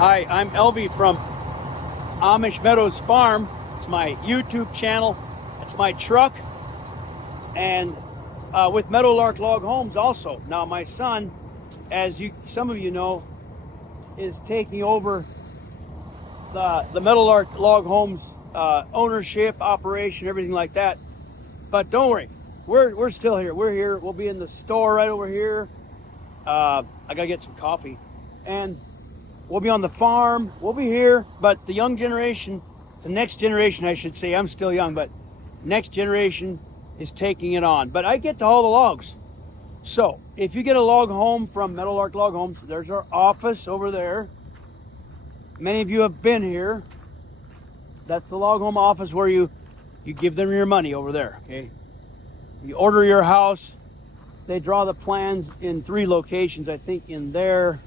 Hi, I'm Elvie from Amish Meadows Farm. It's my YouTube channel. It's my truck, and with Meadowlark Log Homes also. Now my son, as some of you know, is taking over the Meadowlark Log Homes ownership, operation, everything like that. But don't worry, we're still here. We're here. We'll be in the store right over here. I gotta get some coffee, and we'll be on the farm. We'll be here. But the young generation, the next generation, I should say. I'm still young, but next generation is taking it on. But I get to haul the logs. So if you get a log home from Meadowlark Log Homes, there's our office over there. Many of you have been here. That's the log home office where you give them your money over there, okay? You order your house. They draw the plans in 3 locations, I think, in there.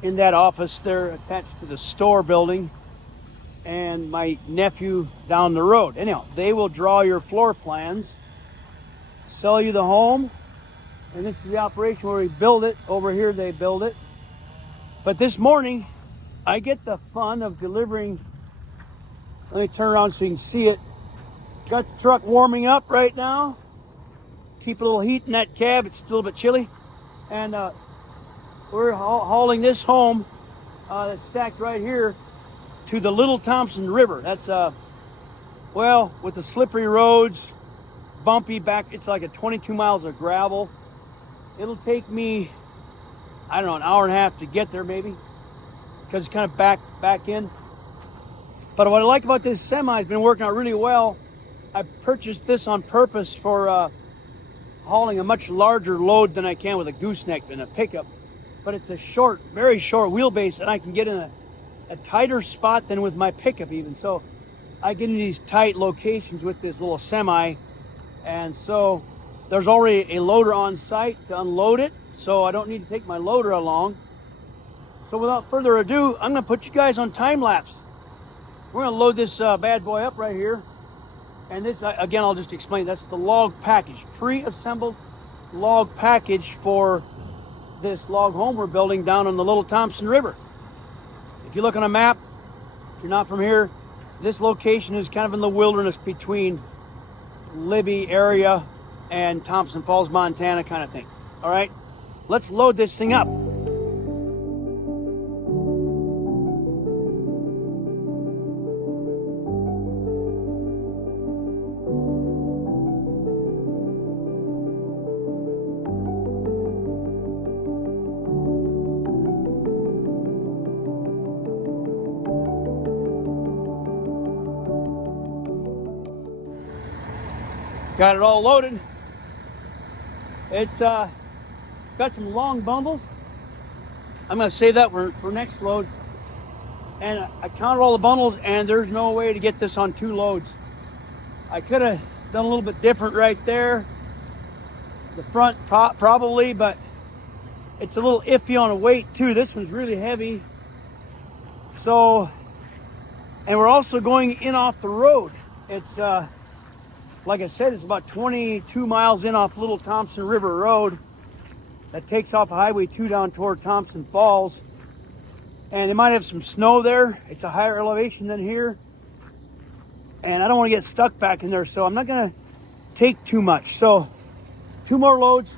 In that office, they're attached to the store building, and my nephew down the road. Anyhow, they will draw your floor plans, sell you the home, and this is the operation where we build it. Over here, they build it. But this morning, I get the fun of delivering. Let me turn around so you can see it. Got the truck warming up right now. Keep a little heat in that cab. It's a little bit chilly. And we're hauling this home that's stacked right here to the Little Thompson River. That's, well, with the slippery roads, bumpy back, it's like a 22 miles of gravel. It'll take me, I don't know, an hour and a half to get there maybe, because it's kind of back in. But what I like about this semi, it's been working out really well. I purchased this on purpose for hauling a much larger load than I can with a gooseneck and a pickup. But it's a short, very short wheelbase, and I can get in a tighter spot than with my pickup even. So I get in these tight locations with this little semi, and so there's already a loader on site to unload it, so I don't need to take my loader along. So without further ado, I'm gonna put you guys on time lapse. We're gonna load this bad boy up right here. And this, again, I'll just explain. That's the log package, pre-assembled log package for this log home we're building down on the Little Thompson River. If you look on a map, if you're not from here, this location is kind of in the wilderness between Libby area and Thompson Falls, Montana kind of thing. All right, let's load this thing up. Got it all loaded. It's got some long bundles. I'm gonna save that for next load. And I counted all the bundles, and there's no way to get this on 2 loads. I could have done a little bit different right there. The front probably, but it's a little iffy on a weight too. This one's really heavy. So, and we're also going in off the road. It's like I said, it's about 22 miles in off Little Thompson River Road that takes off Highway 2 down toward Thompson Falls. And it might have some snow there. It's a higher elevation than here. And I don't want to get stuck back in there, so I'm not going to take too much. So 2 more loads.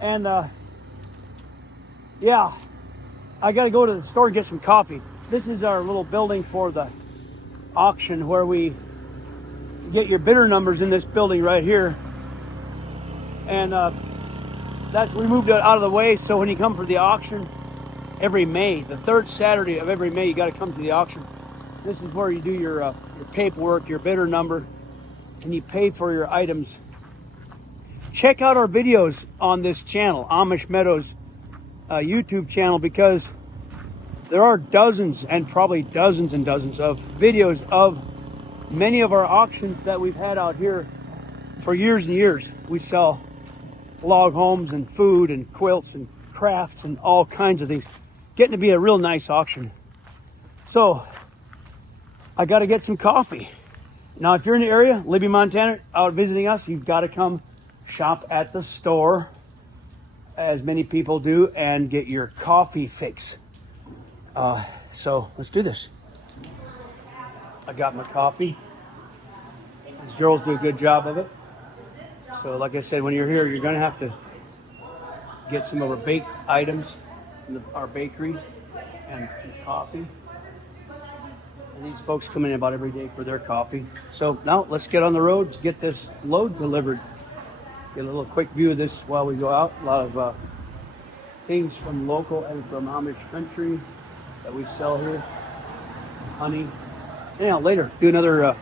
And yeah, I got to go to the store and get some coffee. This is our little building for the auction where we get your bidder numbers in this building right here. And we moved it out of the way, so when you come for the auction every May, the 3rd Saturday of every May, you got to come to the auction. This is where you do your paperwork, your bidder number, and you pay for your items. Check out our videos on this channel, Amish Meadows YouTube channel, because there are dozens and probably dozens and dozens of videos of many of our auctions that we've had out here for years and years. We sell log homes and food and quilts and crafts and all kinds of things. Getting to be a real nice auction. So I got to get some coffee. Now, if you're in the area, Libby, Montana, out visiting us, you've got to come shop at the store, as many people do, and get your coffee fix. So let's do this. I got my coffee. These girls do a good job of it. So like I said, when you're here, you're gonna have to get some of our baked items from our bakery and some coffee. And these folks come in about every day for their coffee. So now let's get on the road, get this load delivered. Get a little quick view of this while we go out. A lot of things from local and from Amish country that we sell here. Honey. Anyhow, later, do another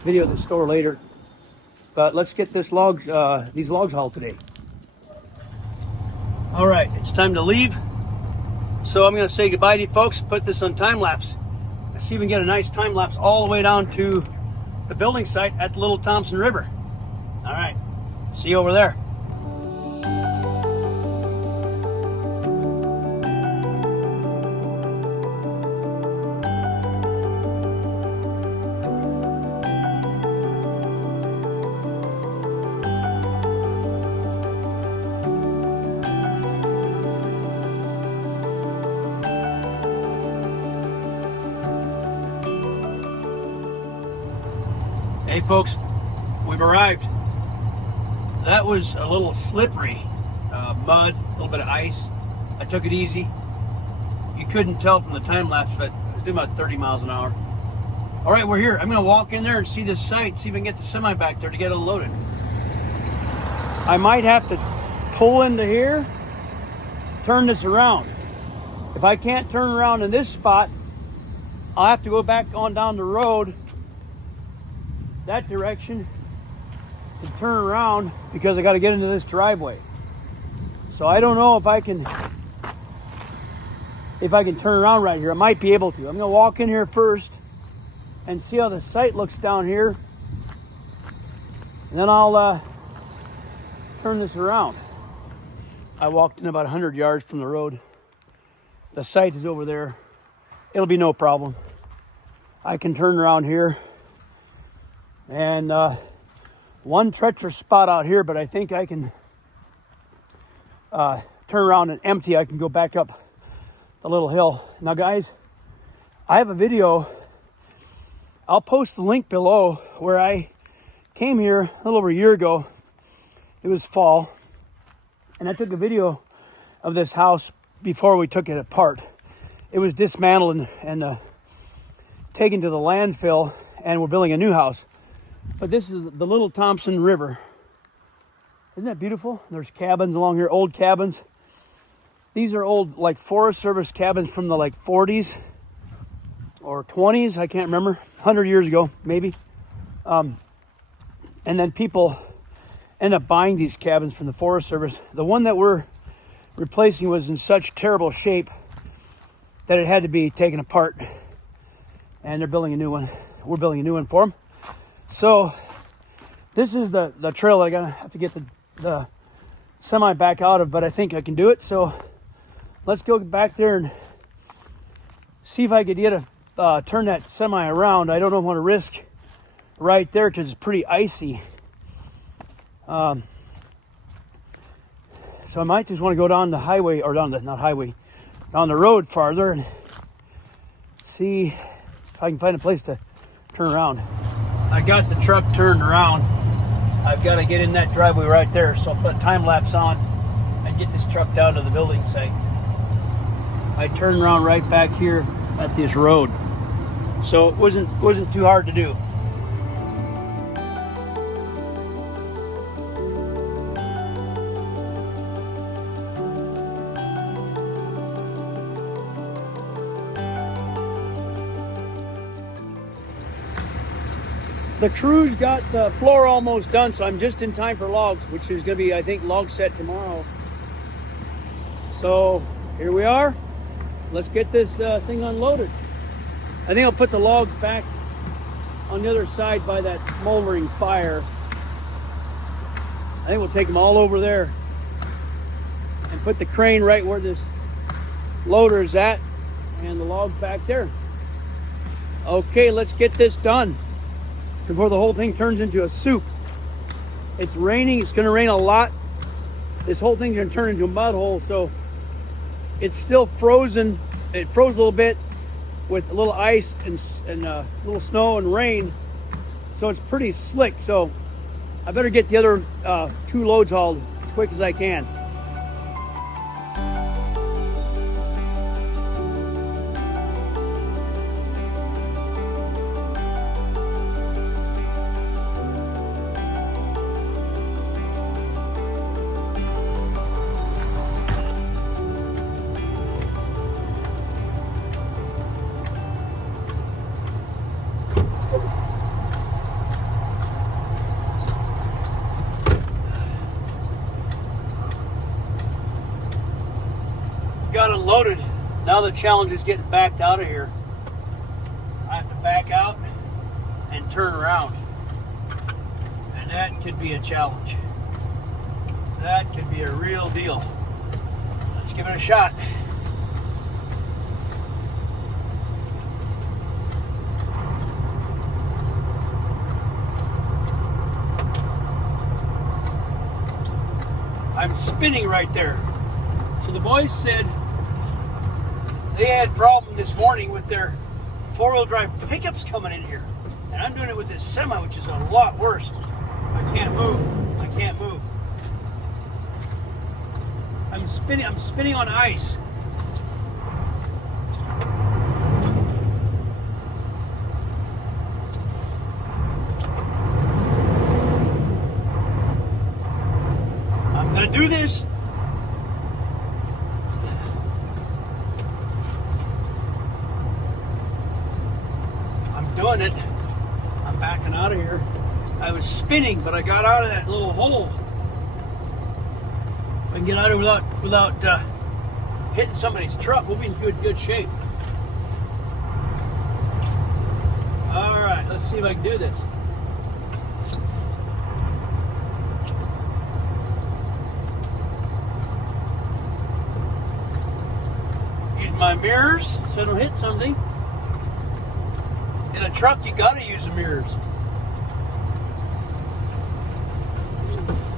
video of the store later. But let's get this these logs hauled today. All right, it's time to leave. So I'm gonna say goodbye to you folks, put this on time lapse. Let's see if we can get a nice time lapse all the way down to the building site at the Little Thompson River. All right, see you over there. Hey folks, we've arrived. That was a little slippery, mud, a little bit of ice. I took it easy. You couldn't tell from the time lapse, but I was doing about 30 miles an hour. All right, we're here. I'm gonna walk in there and see this site, see if we can get the semi back there to get unloaded. I might have to pull into here, turn this around. If I can't turn around in this spot, I'll have to go back on down the road that direction to turn around because I got to get into this driveway. So I don't know if I can turn around right here. I might be able to. I'm gonna walk in here first and see how the site looks down here, and then I'll turn this around. I walked in about 100 yards from the road. The site is over there. It'll be no problem. I can turn around here. And one treacherous spot out here, but I think I can turn around and empty. I can go back up the little hill. Now guys, I have a video. I'll post the link below where I came here a little over a year ago. It was fall, and I took a video of this house before we took it apart. It was dismantled and taken to the landfill, and we're building a new house. But this is the Little Thompson River. Isn't that beautiful? There's cabins along here, old cabins. These are old, like Forest Service cabins from the like 40s or 20s, I can't remember, 100 years ago, maybe. And then people end up buying these cabins from the Forest Service. The one that we're replacing was in such terrible shape that it had to be taken apart. And they're building a new one. We're building a new one for them. So this is the trail that I gotta have to get the semi back out of, but I think I can do it. So let's go back there and see if I could get turn that semi around. I don't know if I want to risk right there because it's pretty icy. So I might just want to go down the highway, or down the, not highway, down the road farther and see if I can find a place to turn around. I got the truck turned around. I've got to get in that driveway right there, so I'll put a time lapse on and get this truck down to the building site. I turned around right back here at this road, so it wasn't too hard to do. The crew's got the floor almost done, so I'm just in time for logs, which is going to be, I think, log set tomorrow. So here we are. Let's get this thing unloaded. I think I'll put the logs back on the other side by that smoldering fire. I think we'll take them all over there and put the crane right where this loader is at, and the logs back there. Okay, let's get this done before the whole thing turns into a soup. It's raining, it's gonna rain a lot. This whole thing's gonna turn into a mud hole, so it's still frozen. It froze a little bit with a little ice and a little snow and rain, so it's pretty slick. So I better get the other 2 loads hauled as quick as I can. Got unloaded. Now the challenge is getting backed out of here. I have to back out and turn around, and that could be a challenge. That could be a real deal. Let's give it a shot. I'm spinning right there. So the boys said they had a problem this morning with their 4-wheel drive pickups coming in here. And I'm doing it with this semi, which is a lot worse. I can't move. I can't move. I'm spinning on ice. I'm gonna do this. Doing it. I'm backing out of here. I was spinning, but I got out of that little hole. If I can get out of it without hitting somebody's truck, we'll be in good shape. All right, let's see if I can do this. Use my mirrors so I don't hit something. In a truck, you gotta use the mirrors.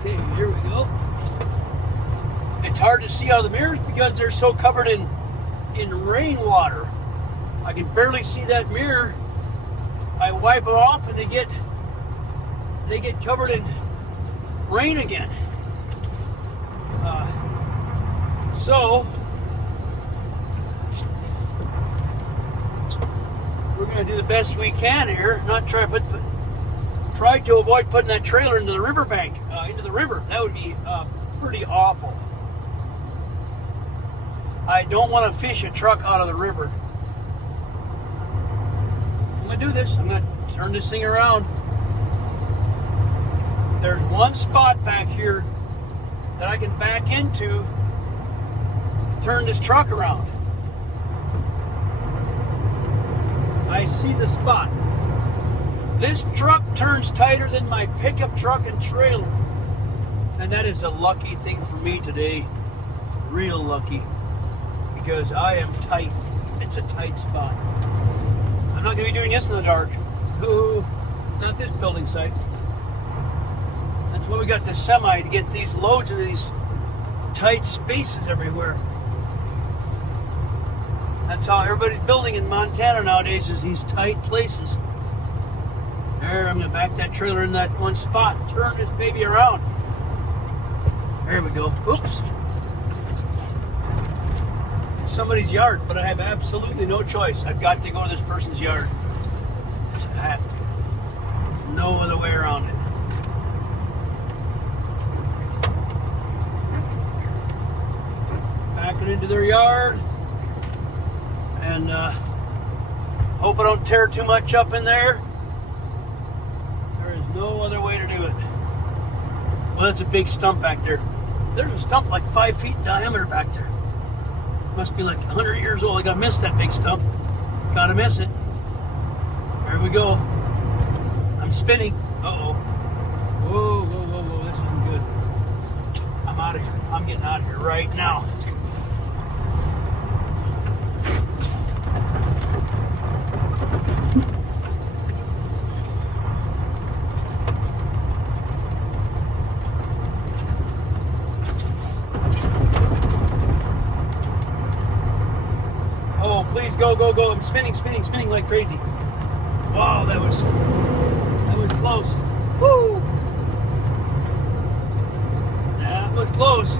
Okay, here we go. It's hard to see out of the mirrors because they're so covered in rainwater. I can barely see that mirror. I wipe it off and they get covered in rain again. So we're going to do the best we can here. Not try to avoid putting that trailer into the riverbank, into the river. That would be pretty awful. I don't want to fish a truck out of the river. I'm going to do this. I'm going to turn this thing around. There's one spot back here that I can back into to turn this truck around. I see the spot. This truck turns tighter than my pickup truck and trailer. And that is a lucky thing for me today. Real lucky. Because I am tight. It's a tight spot. I'm not going to be doing this in the dark. Ooh, not this building site. That's why we got this semi, to get these loads into these tight spaces everywhere. That's how everybody's building in Montana nowadays, is these tight places. There, I'm going to back that trailer in that one spot. Turn this baby around. There we go. Oops. It's somebody's yard, but I have absolutely no choice. I've got to go to this person's yard. I have to. No other way around it. Back it into their yard. And hope I don't tear too much up in there. There is no other way to do it. Well, that's a big stump back there. There's a stump like 5 feet in diameter back there. Must be like 100 years old. I gotta miss that big stump. Gotta miss it. There we go. I'm spinning. Uh-oh. Whoa, whoa, whoa, whoa. This isn't good. I'm out of here. I'm getting out of here right now. Please go, go, go. I'm spinning, spinning, spinning like crazy. Wow, that was close. Woo! That was close.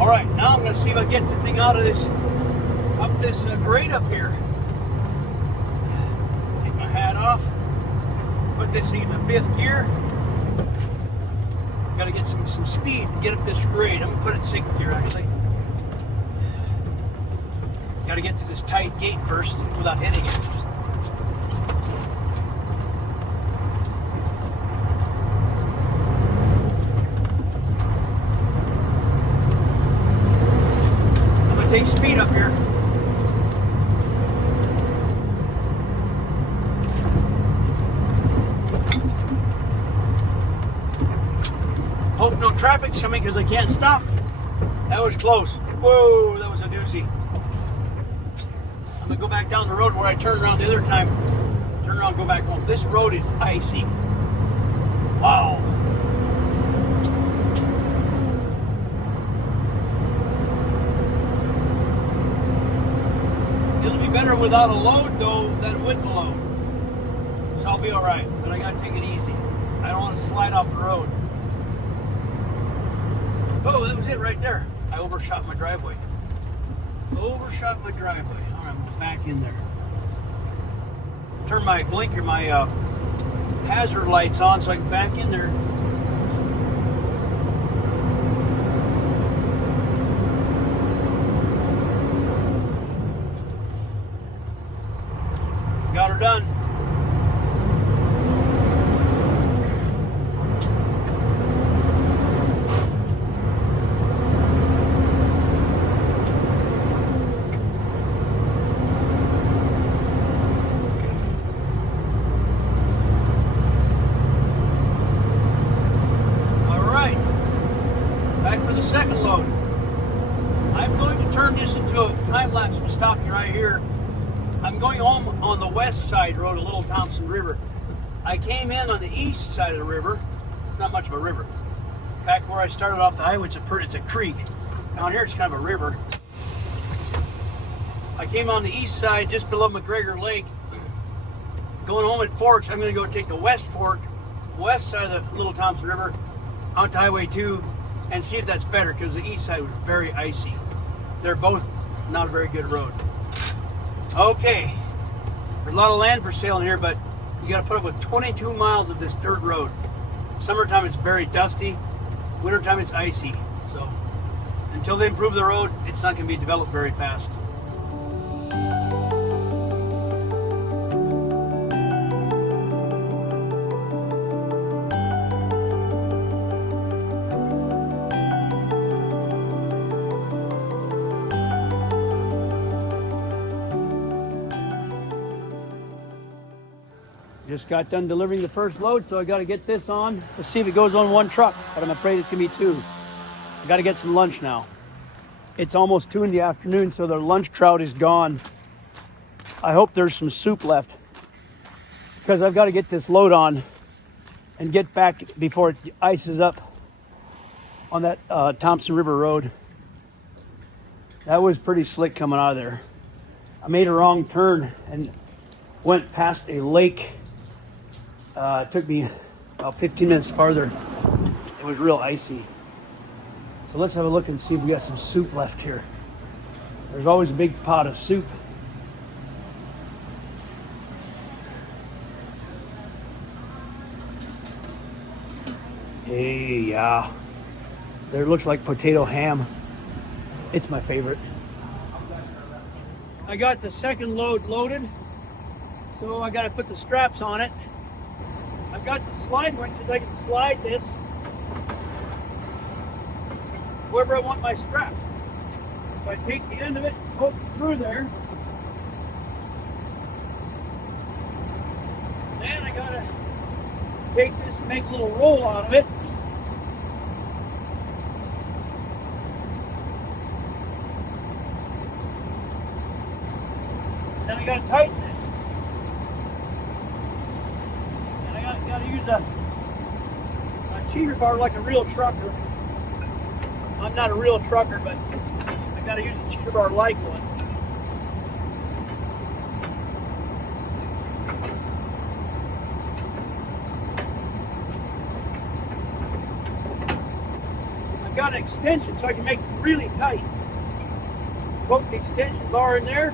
All right, now I'm going to see if I get the thing out of this, up this grate up here. Take my hat off. Put this in the 5th gear. Got to get some speed to get up this grade. I'm going to put it in 6th gear actually. Got to get to this tight gate first without hitting it. I'm going to take speed up here. Hope no traffic's coming because I can't stop. That was close. Whoa, that was a doozy. I'm gonna go back down the road where I turned around the other time. Turn around, go back home. This road is icy. Wow. It'll be better without a load though than with a load. So I'll be all right, but I gotta take it easy. I don't want to slide off the road. Oh, that was it right there. I overshot my driveway. Overshot my driveway. All right, I'm back in there. Turn my blinker, my hazard lights on so I can back in there. Got her done. Second load. I'm going to turn this into a time lapse. We'll stop you right here. I'm going home on the west side road of Little Thompson River. I came in on the east side of the river. It's not much of a river. Back where I started off the highway, it's a creek. Down here, it's kind of a river. I came on the east side, just below McGregor Lake. Going home at Forks, I'm going to go take the west fork, west side of the Little Thompson River, out to Highway 2. And see if that's better because the east side was very icy. They're both not a very good road. Okay, there's a lot of land for sale in here, but you got to put up with 22 miles of this dirt road. Summertime it's very dusty, wintertime it's icy. So until they improve the road, it's not going to be developed very fast. Just got done delivering the first load, so I got to get this on. Let's see if it goes on one truck, but I'm afraid it's going to be 2. I got to get some lunch now. It's almost 2 in the afternoon, so the lunch trout is gone. I hope there's some soup left because I've got to get this load on and get back before it ices up on that Thompson River Road. That was pretty slick coming out of there. I made a wrong turn and went past a lake. It took me about 15 minutes farther. It was real icy. So let's have a look and see if we got some soup left here. There's always a big pot of soup. Hey, yeah. There looks like potato ham. It's my favorite. I got the second load loaded, so I got to put the straps on it. I've got the slide winches. I can slide this wherever I want my straps. So I take the end of it, poke it through there. Then I got to take this and make a little roll out of it. Then I got to tighten it. And I got to use a cheater bar like a real trucker. I'm not a real trucker, but I've got to use the cheater bar like one. I've got an extension so I can make it really tight. Poke the extension bar in there.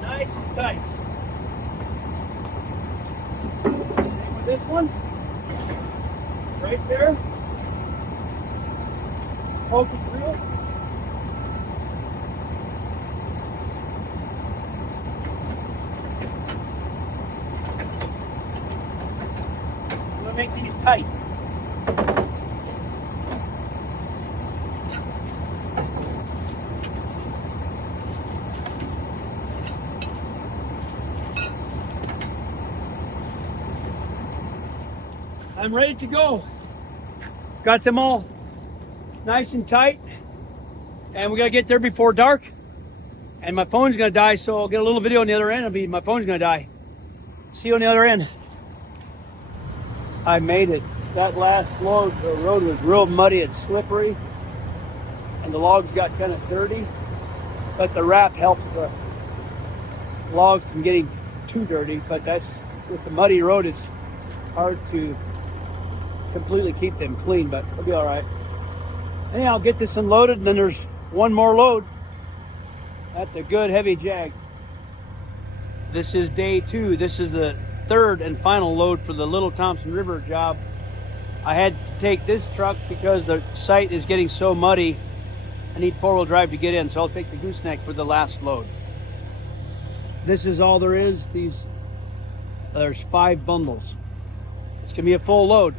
Nice and tight. Same with this one. Right there. Poke it through. I'm going to make these tight. I'm ready to go. Got them all nice and tight, and we gotta get there before dark. And my phone's gonna die, so I'll get a little video on the other end. My phone's gonna die. See you on the other end. I made it. That last load, the road was real muddy and slippery, and the logs got kind of dirty. But the wrap helps the logs from getting too dirty. But that's with the muddy road, it's hard to completely keep them clean, but it'll be all right. Anyhow, I'll get this unloaded, and then there's one more load. That's a good heavy jag. This is day 2. This is the third and final load for the Little Thompson River job. I had to take this truck because the site is getting so muddy. I need 4-wheel drive to get in, so I'll take the gooseneck for the last load. This is all there is. There's 5 bundles. It's gonna be a full load.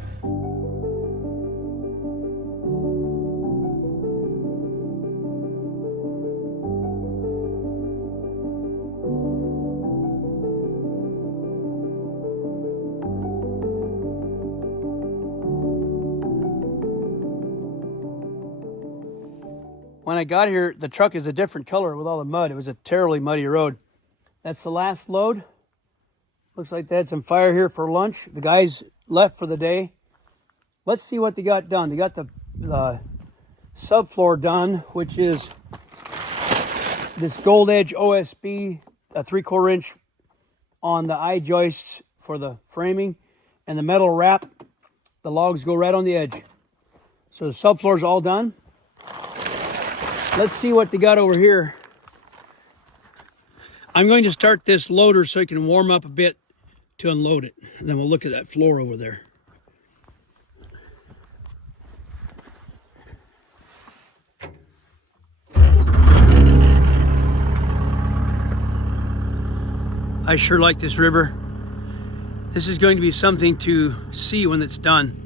When I got here, the truck is a different color with all the mud. It was a terribly muddy road. That's the last load. Looks like they had some fire here for lunch. The guys left for the day. Let's see what they got done. They got the subfloor done, which is this gold edge OSB, a 3/4 inch on the eye joists for the framing, and the metal wrap. The logs go right on the edge. So the subfloor's all done. Let's see what they got over here. I'm going to start this loader so it can warm up a bit to unload it. And then we'll look at that floor over there. I sure like this river. This is going to be something to see when it's done.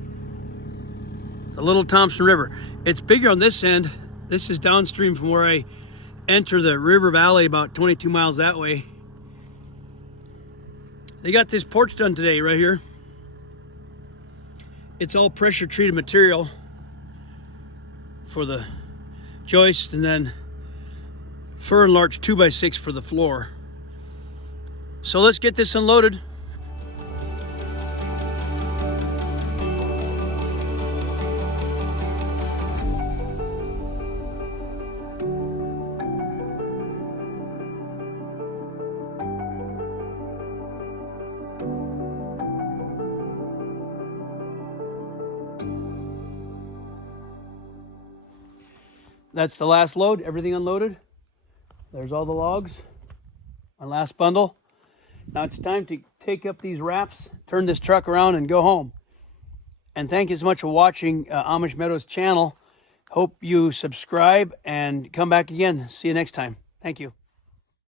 The Little Thompson River. It's bigger on this end. This is downstream from where I enter the river valley, about 22 miles that way. They got this porch done today right here. It's all pressure treated material for the joist, and then fir and larch 2x6 for the floor. So let's get this unloaded. That's the last load, everything unloaded. There's all the logs. My last bundle. Now it's time to take up these wraps, turn this truck around, and go home. And thank you so much for watching Amish Meadows channel. Hope you subscribe and come back again. See you next time. Thank you.